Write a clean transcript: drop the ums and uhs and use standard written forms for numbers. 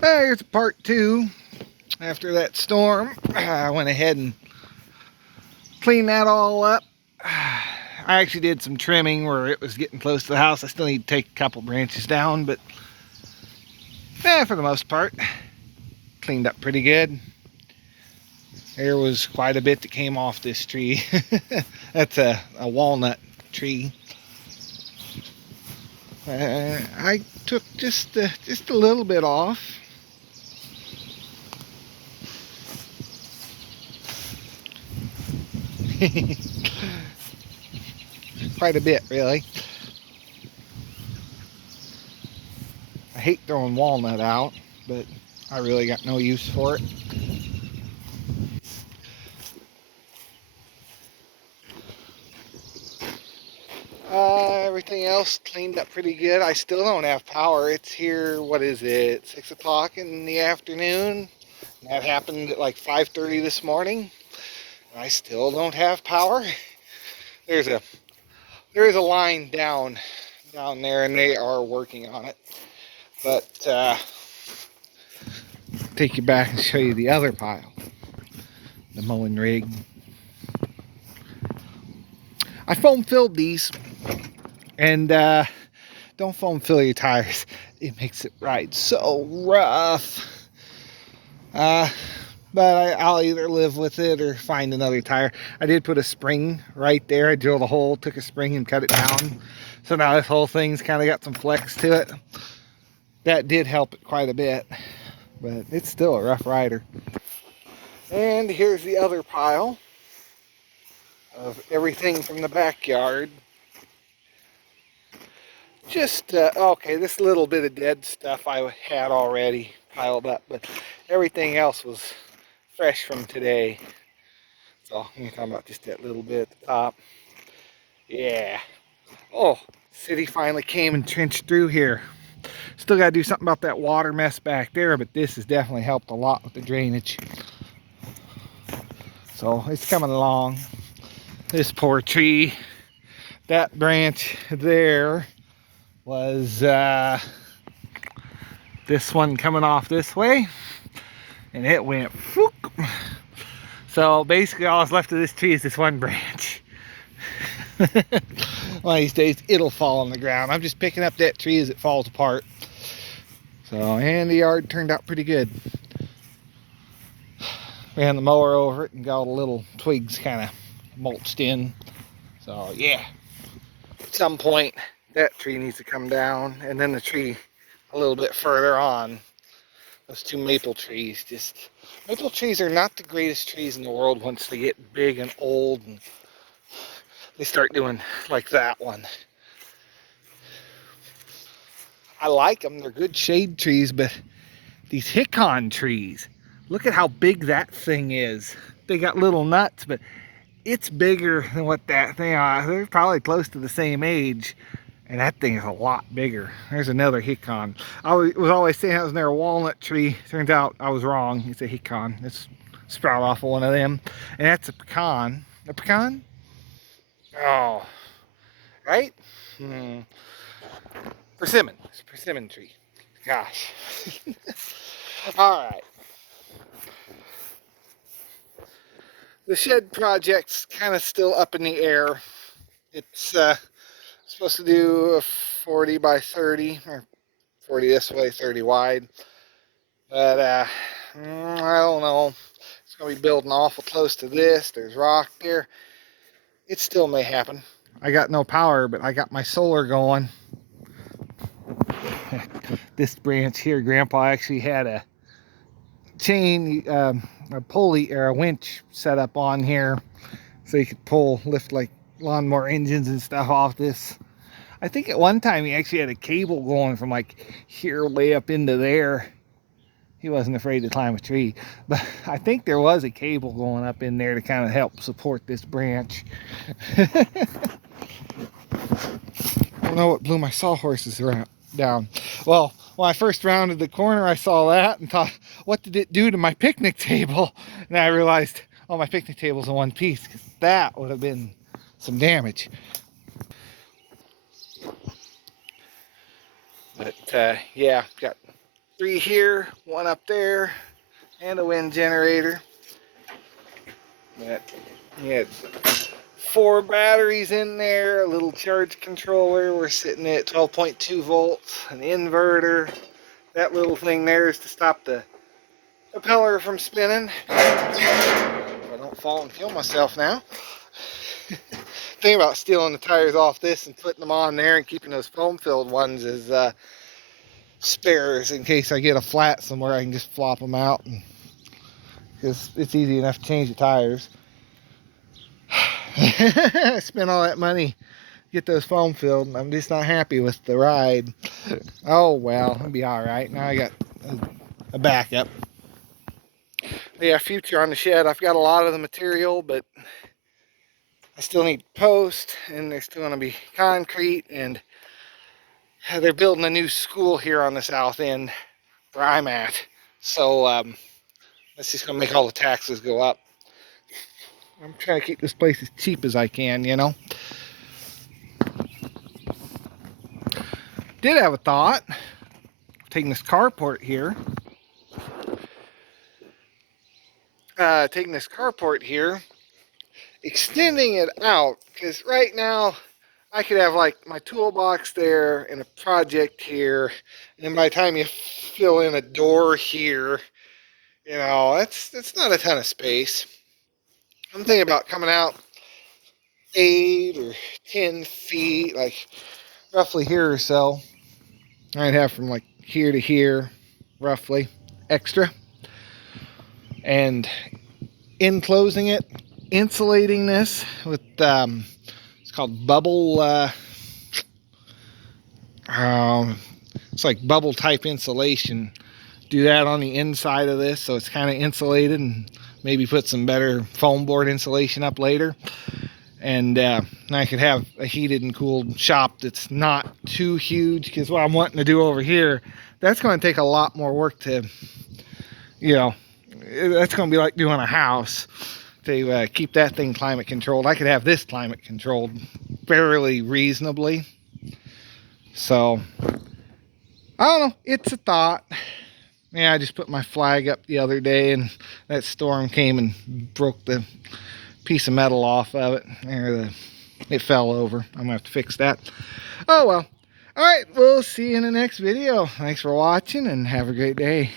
Here's part two. After that storm, I went ahead and cleaned that all up. I actually did some trimming where it was getting close to the house. I still need to take a couple branches down, but for the most part, cleaned up pretty good. There was quite a bit that came off this tree. That's a walnut tree. I took just a little bit off. Quite a bit, really. I hate throwing walnut out, but I really got no use for it. Everything else cleaned up pretty good. I still don't have power. It's here, what is it, 6 o'clock in the afternoon? That happened at like 5:30 this morning. I still don't have power. There is a line down there, and they are working on it. But take you back and show you the other pile, the mowing rig. I foam filled these, and don't foam fill your tires. It makes it ride so rough. But I'll either live with it or find another tire. I did put a spring right there. I drilled a hole, took a spring and cut it down. So now this whole thing's kind of got some flex to it. That did help it quite a bit, but it's still a rough rider. And here's the other pile of everything from the backyard. Just, okay, this little bit of dead stuff I had already piled up, but everything else was fresh from today. So you're talking about just that little bit at the top. Yeah. Oh, city finally came and trenched through here. Still got to do something about that water mess back there, but this has definitely helped a lot with the drainage. So it's coming along. This poor tree, that branch there was this one coming off this way, and it went whoop. So basically all that's left of this tree is this one branch. One of these days it'll fall on the ground. I'm just picking up that tree as it falls apart. So, and the yard turned out pretty good. Ran the mower over it and got all the little twigs kind of mulched in. So yeah, at some point that tree needs to come down, and then the tree a little bit further on, those two maple trees. Just maple trees are not the greatest trees in the world once they get big and old and they start doing like that one. I like them, they're good shade trees, but these hickory trees, look at how big that thing is. They got little nuts, but it's bigger than what that thing is. They're probably close to the same age, and that thing is a lot bigger. There's another hickory. I was always saying I was near a walnut tree. Turns out I was wrong. It's a hickory. It's sprout off of one of them, and that's a pecan. A pecan? Oh, right? Persimmon. It's a persimmon tree. Gosh. All right. The shed project's kind of still up in the air. It's supposed to do a 40 by 30, or 40 this way, 30 wide. But I don't know. It's going to be building awful close to this. There's rock there. It still may happen. I got no power, but I got my solar going. This branch here, Grandpa actually had a chain, a pulley or a winch set up on here so he could lift like lawnmower engines and stuff off this. I think at one time he actually had a cable going from like here way up into there. He wasn't afraid to climb a tree, but I think there was a cable going up in there to kind of help support this branch. I don't know what blew my sawhorses down. Well, when I first rounded the corner, I saw that and thought, what did it do to my picnic table? And I realized, oh, my picnic table's in one piece, because that would have been some damage. But yeah, got 3 here, 1 up there, and a wind generator. But you had 4 batteries in there, a little charge controller. We're sitting at 12.2 volts, an inverter. That little thing there is to stop the propeller from spinning. I don't fall and kill myself now. Thing about stealing the tires off this and putting them on there and keeping those foam-filled ones is spares in case I get a flat somewhere. I can just flop them out, because it's easy enough to change the tires. I spent all that money to get those foam filled, and I'm just not happy with the ride. Oh well, it'll be all right. Now I got a backup. Yeah, future on the shed. I've got a lot of the material, but I still need post, and there's still going to be concrete, and they're building a new school here on the south end where I'm at. So that's just going to make all the taxes go up. I'm trying to keep this place as cheap as I can, you know. Did have a thought, taking this carport here. Extending it out, because right now I could have like my toolbox there and a project here, and then by the time you fill in a door here, you know, it's not a ton of space. I'm thinking about coming out 8 or 10 feet, like roughly here or so. I'd have from like here to here, roughly, extra. And enclosing it, insulating this with, it's called bubble, it's like bubble type insulation. Do that on the inside of this so it's kind of insulated, and maybe put some better foam board insulation up later. And I could have a heated and cooled shop that's not too huge, because what I'm wanting to do over here, that's going to take a lot more work to, you know, that's going to be like doing a house to keep that thing climate controlled. I could have this climate controlled fairly reasonably. So, I don't know, it's a thought. Yeah, I just put my flag up the other day, and that storm came and broke the piece of metal off of it. It fell over. I'm gonna have to fix that. Oh well. All right, we'll see you in the next video. Thanks for watching, and have a great day.